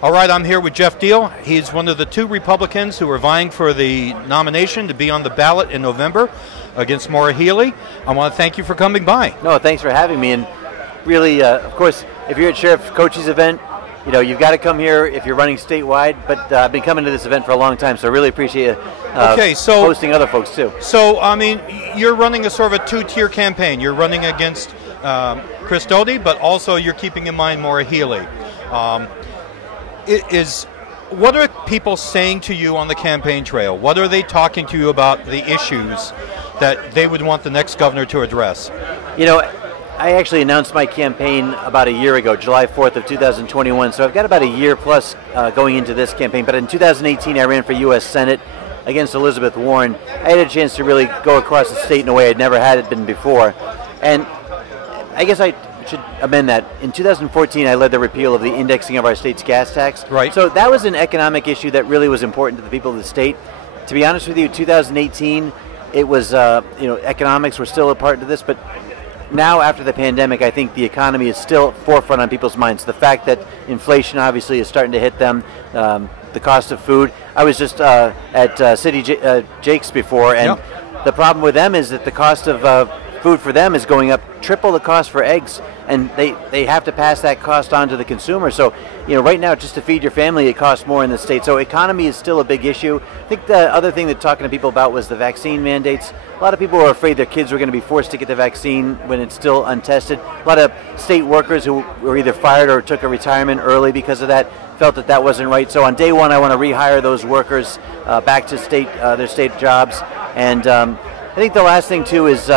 All right, I'm here with Geoff Diehl. He's one of the two Republicans who are vying for the nomination to be on the ballot in November against Maura Healey. I want to thank you for coming by. No, thanks for having me. And really, of course, if you're at Sheriff Coach's event, you know, you've got to come here if you're running statewide, but I've been coming to this event for a long time, so I really appreciate hosting other folks too. So, I mean, you're running a sort of a two-tier campaign. You're running against Chris Doty, but also you're keeping in mind Maura Healey. What are people saying to you on the campaign trail? What are they talking to you about the issues that they would want the next governor to address? You know, I actually announced my campaign about a year ago, July 4th of 2021, so I've got about a year plus going into this campaign. But in 2018, I ran for U.S. Senate against Elizabeth Warren. I had a chance to really go across the state in a way I'd never had it been before. And I guess I should amend that. In 2014, I led the repeal of the indexing of our state's gas tax. Right. So that was an economic issue that really was important to the people of the state. To be honest with you, 2018, it was, economics were still a part of this, but now after the pandemic, I think the economy is still forefront on people's minds. The fact that inflation obviously is starting to hit them, the cost of food. I was just at City Jake's before, and the problem with them is that the cost of food for them is going up triple the cost for eggs, and they have to pass that cost on to the consumer. So, you know, right now, just to feed your family, it costs more in the state. So economy is still a big issue. I think the other thing that talking to people about was the vaccine mandates. A lot of people were afraid their kids were going to be forced to get the vaccine when it's still untested. A lot of state workers who were either fired or took a retirement early because of that felt that that wasn't right. So on day one, I want to rehire those workers back to their state jobs. And I think the last thing too is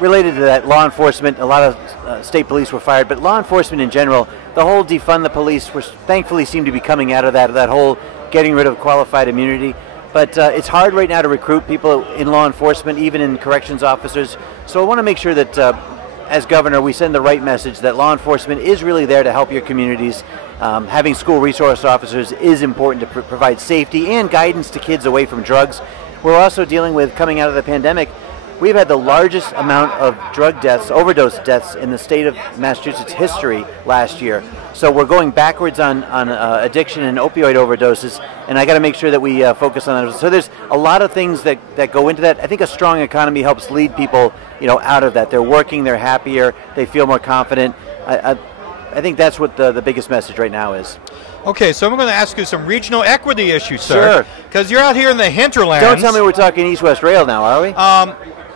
related to that, law enforcement. A lot of state police were fired, but law enforcement in general, the whole defund the police, which thankfully seem to be coming out of that whole getting rid of qualified immunity. But it's hard right now to recruit people in law enforcement, even in corrections officers. So I want to make sure that as governor, we send the right message that law enforcement is really there to help your communities. Having school resource officers is important to provide safety and guidance to kids away from drugs. We're also dealing with, coming out of the pandemic, we've had the largest amount of drug deaths, overdose deaths in the state of Massachusetts history last year. So we're going backwards on addiction and opioid overdoses, and I got to make sure that we focus on that. So there's a lot of things that go into that. I think a strong economy helps lead people, out of that. They're working, they're happier, they feel more confident. I think that's what the biggest message right now is. Okay, so I'm going to ask you some regional equity issues, sir. Sure. Because you're out here in the hinterlands. Don't tell me we're talking East-West Rail now, are we?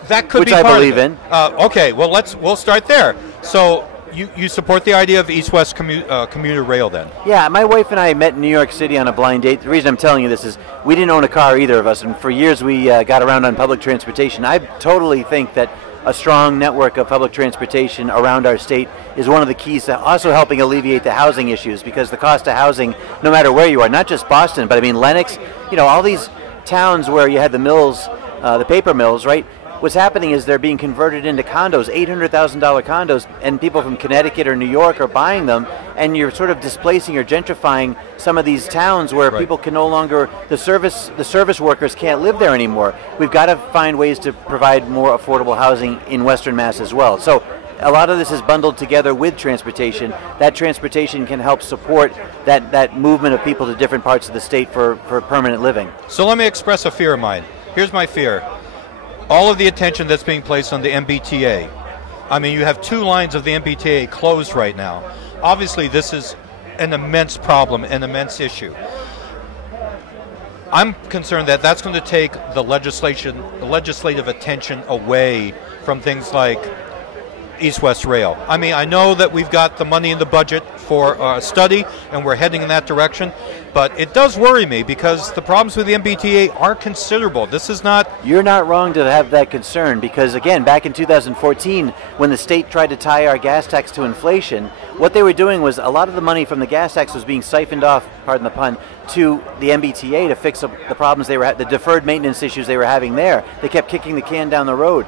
That could Which be I part believe of it. in. Okay, well we'll start there. So you support the idea of East-West commuter rail then? Yeah, my wife and I met in New York City on a blind date. The reason I'm telling you this is we didn't own a car, either of us, and for years we got around on public transportation. I totally think that a strong network of public transportation around our state is one of the keys to also helping alleviate the housing issues, because the cost of housing, no matter where you are, not just Boston, but I mean Lenox, all these towns where you had the mills, the paper mills, right? What's happening is they're being converted into condos, $800,000 condos, and people from Connecticut or New York are buying them, and you're sort of displacing or gentrifying some of these towns where people can no longer, the service workers can't live there anymore. We've got to find ways to provide more affordable housing in Western Mass as well. So a lot of this is bundled together with transportation. That transportation can help support that movement of people to different parts of the state for permanent living. So let me express a fear of mine. Here's my fear. All of the attention that's being placed on the MBTA. I mean, you have two lines of the MBTA closed right now. Obviously, this is an immense problem, an immense issue. I'm concerned that that's going to take the legislative attention away from things like East-West Rail. I mean, I know that we've got the money in the budget for a study, and we're heading in that direction, but it does worry me because the problems with the MBTA are considerable. This is not... You're not wrong to have that concern, because again, back in 2014, when the state tried to tie our gas tax to inflation, what they were doing was a lot of the money from the gas tax was being siphoned off, pardon the pun, to the MBTA to fix up the problems they were, the deferred maintenance issues they were having there. They kept kicking the can down the road.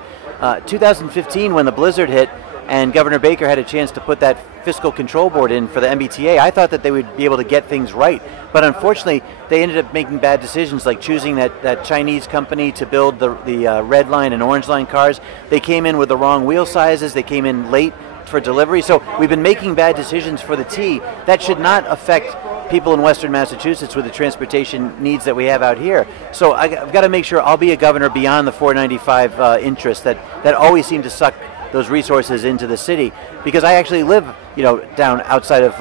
2015, when the blizzard hit, and Governor Baker had a chance to put that fiscal control board in for the MBTA, I thought that they would be able to get things right. But unfortunately, they ended up making bad decisions, like choosing that Chinese company to build the red line and orange line cars. They came in with the wrong wheel sizes. They came in late for delivery. So we've been making bad decisions for the T. That should not affect people in Western Massachusetts with the transportation needs that we have out here. So I've got to make sure I'll be a governor beyond the 495 interests that always seem to suck those resources into the city, because I actually live, down outside of,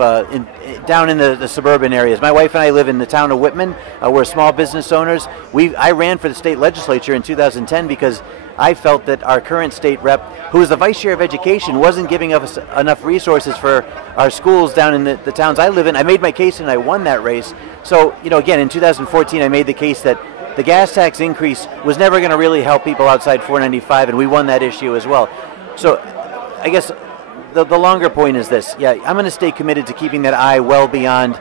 down in the suburban areas. My wife and I live in the town of Whitman. We're small business owners. I ran for the state legislature in 2010 because I felt that our current state rep, who is the vice chair of education, wasn't giving us enough resources for our schools down in the towns I live in. I made my case and I won that race. So, again, in 2014, I made the case that the gas tax increase was never going to really help people outside 495, and we won that issue as well. So I guess the longer point is this. Yeah, I'm going to stay committed to keeping that eye well beyond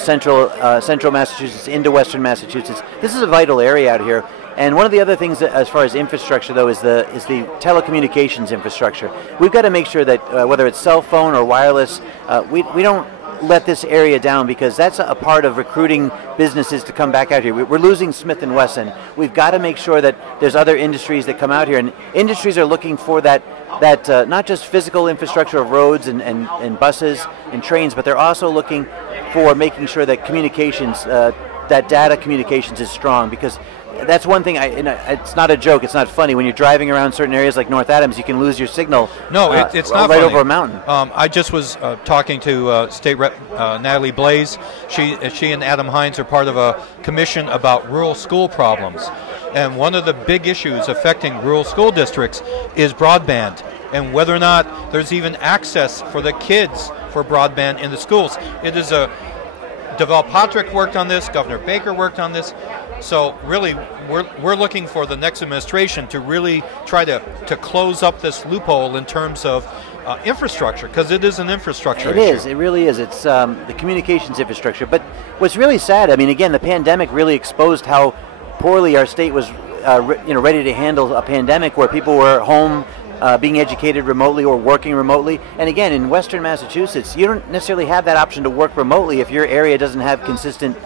central Massachusetts into Western Massachusetts. This is a vital area out here. And one of the other things as far as infrastructure, though, is the telecommunications infrastructure. We've got to make sure that whether it's cell phone or wireless, we don't let this area down, because that's a part of recruiting businesses to come back out here. We're losing Smith & Wesson. We've got to make sure that there's other industries that come out here, and industries are looking for that not just physical infrastructure of roads and buses and trains, but they're also looking for making sure that communications, that data communications is strong, because that's one thing. It's not a joke. It's not funny. When you're driving around certain areas like North Adams, you can lose your signal. No, it's not right funny. Over a mountain. I just was talking to State Rep Natalie Blaze. She and Adam Hines are part of a commission about rural school problems, and one of the big issues affecting rural school districts is broadband, and whether or not there's even access for the kids for broadband in the schools. It is Deval Patrick worked on this. Governor Baker worked on this. So really, we're looking for the next administration to really try to close up this loophole in terms of infrastructure, because it is an infrastructure issue. It is. It really is. It's the communications infrastructure. But what's really sad, again, the pandemic really exposed how poorly our state was, ready to handle a pandemic where people were home, being educated remotely or working remotely. And again, in Western Massachusetts, you don't necessarily have that option to work remotely if your area doesn't have consistent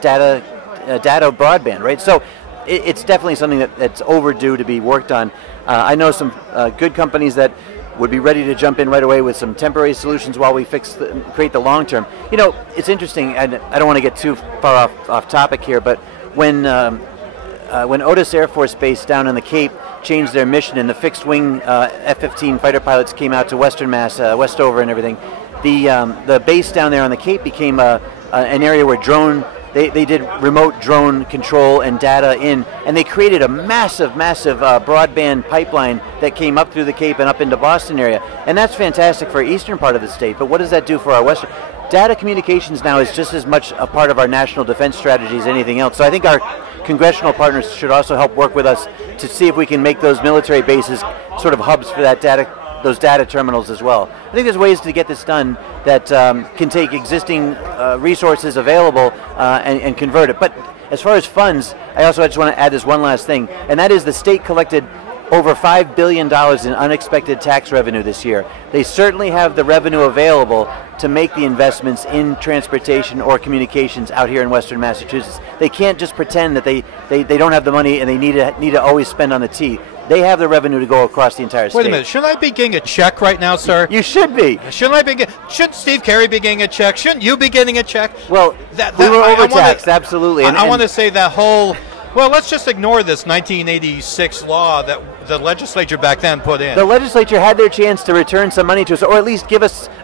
data broadband, right? So it's definitely something that's overdue to be worked on. I know some good companies that would be ready to jump in right away with some temporary solutions while we create the long term. It's interesting, and I don't want to get too far off topic here, but when Otis Air Force Base down in the Cape changed their mission and the fixed wing F-15 fighter pilots came out to Western Mass, Westover and everything, the base down there on the Cape became an area where they did remote drone control and data in, and they created a massive broadband pipeline that came up through the Cape and up into Boston area. And that's fantastic for our eastern part of the state, but what does that do for our western? Data communications now is just as much a part of our national defense strategy as anything else. So I think our congressional partners should also help work with us to see if we can make those military bases sort of hubs for that those data terminals as well. I think there's ways to get this done that can take existing resources available and convert it. But as far as funds, I just want to add this one last thing, and that is the state collected over $5 billion in unexpected tax revenue this year. They certainly have the revenue available to make the investments in transportation or communications out here in Western Massachusetts. They can't just pretend that they don't have the money and they need to always spend on the T. They have the revenue to go across the entire state. Wait a minute. Shouldn't I be getting a check right now, sir? You should be. Shouldn't Steve Carey be getting a check? Shouldn't you be getting a check? Well, we were overtaxed, absolutely. I want to say that whole... Well, let's just ignore this 1986 law that the legislature back then put in. The legislature had their chance to return some money to us, or at least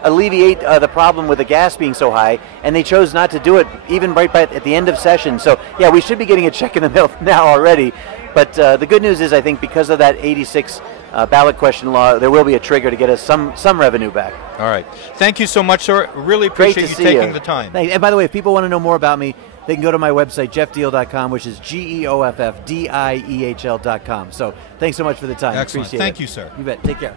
alleviate the problem with the gas being so high, and they chose not to do it even right at the end of session. So, yeah, we should be getting a check in the mail now already. But the good news is, I think, because of that 86 ballot question law, there will be a trigger to get us some revenue back. All right. Thank you so much, sir. Really appreciate you taking the time. Thanks. And by the way, if people want to know more about me, they can go to my website, geoffdiehl.com, which is GeoffDiehl.com. So thanks so much for the time. Excellent. Appreciate it. Thank you, sir. You bet. Take care.